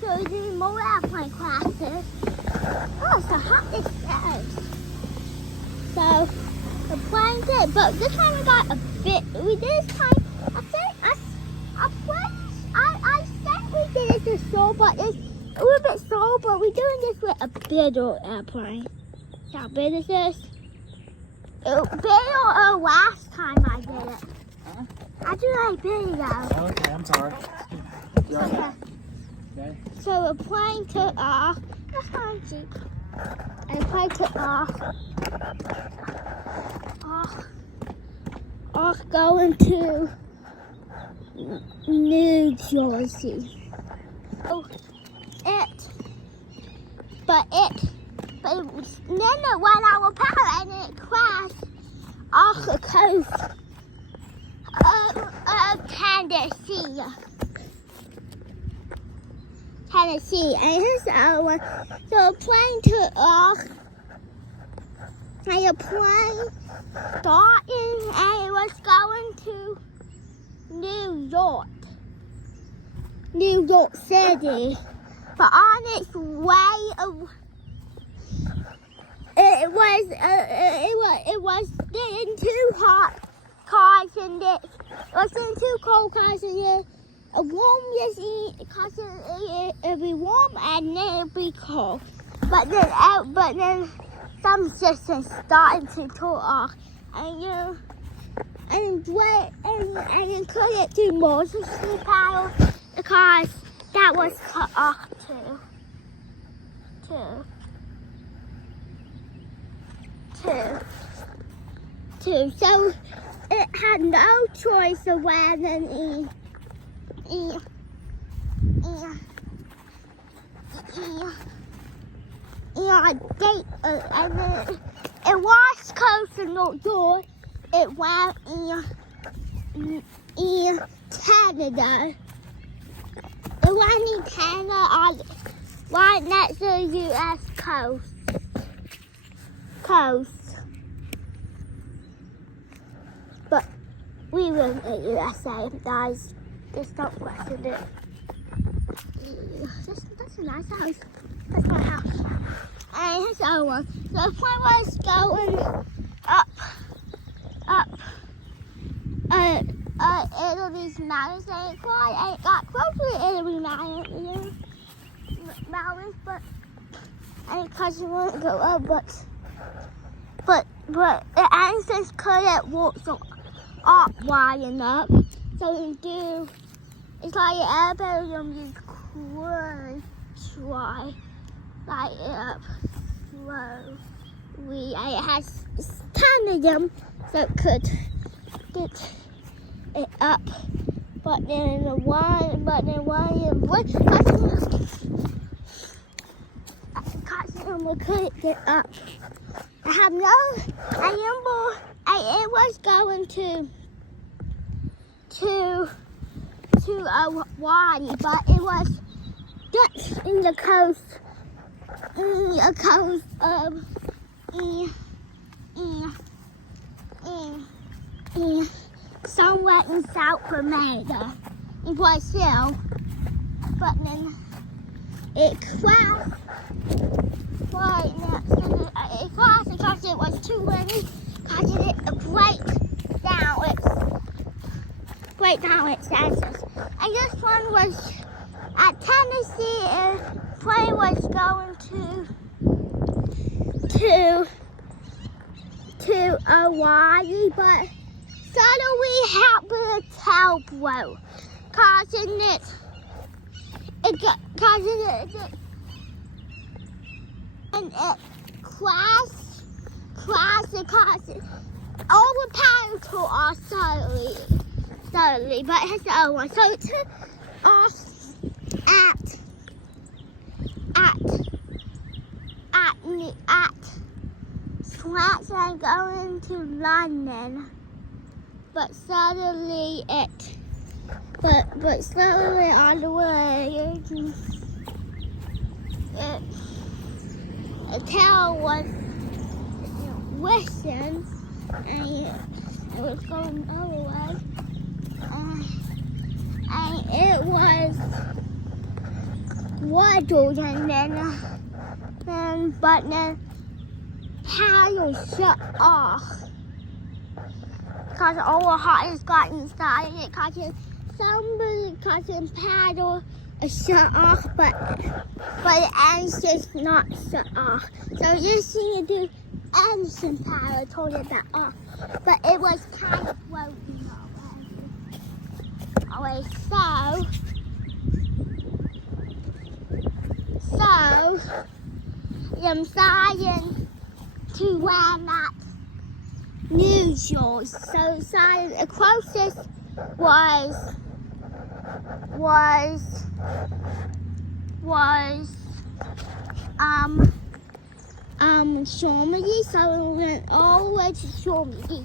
so we do more airplane classes. Oh, so hot this is. So the plane did, but this time we got a bit. We did this time. I think I think we did it this slow, but it's a little bit slow. But we're doing this with a bigger airplane. See how big this is? Bigger last time I did it. Huh? I do like bigger though. Okay, I'm sorry. Okay. Okay. So the plane took off. That's fine, Jeep. And the plane took off. Off going to New Jersey. Oh, but it was, then it went out of power and it crashed off the coast of Tennessee. And here's the other one. So the plane took off, and the plane started, and it was going to New York City. But on its way, it was getting too hot cars, and it was getting too cold cars, and it warm because it'll be warm and then it'll be cold. But then some systems started to turn off, and you couldn't do emergency power because that was cut off too. So it had no choice of whether and then it was close to New York. It went in Canada. It went in Canada right next to the U.S. coast. But we were in the USA, guys. Just don't question it. That's a nice house. That's my house. And here's the other one. So the plane was going up Italy's mountains, and it got close to Italy's mountains, and because it wouldn't go up, but the engines couldn't walk so up wide enough. So you do, it's like an airplane, you could try light it up slowly. And it has 10 of them, so it could get it up. But then one couldn't get up. I remember it was going to Hawaii, but it was just in the coast somewhere in South America, in Brazil. But then it crashed right next to it crashed because it was too windy, because it didn't break down its axis. And this one was at Tennessee, and the plane was going to Hawaii, but suddenly happened a tailboat, causing it and it crashed and caused it all the power to off suddenly, but here's the other one. So it took off at Swansea going to London, but suddenly on the way, the tail was wishing, and it was going other way, and it was waddled and but then power shut off. Because all the hot has gotten inside and it causes somebody causing paddle shut off, but the engine's not shut off. So you see it do engine power told it that off, but it was kind of floating away. So I'm trying to wear that new shoes. So the closest was Shormedy, so we went all the way to Shormedy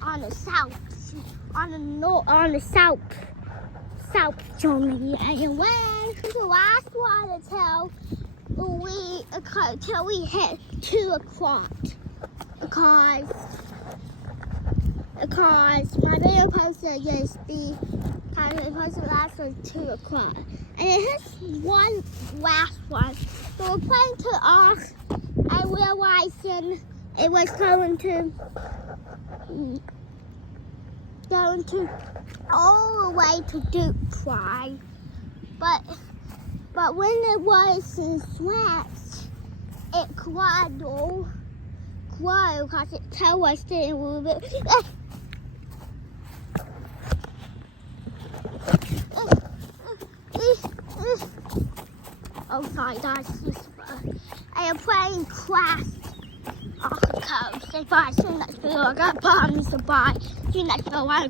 on the south Shormedy, and went to the last one until we hit 2 o'clock, because my video poster used to be kind of supposed to last for 2 o'clock, and it hits one last one. So we're playing to off and realizing it was going to all the way to Duke Pride, but when it was in sweats, it quaddled because it told us to move it. Oh, sorry, that's just I am playing Clash off the coast. If I soon let's go, I got bombs to buy. Soon let's go, I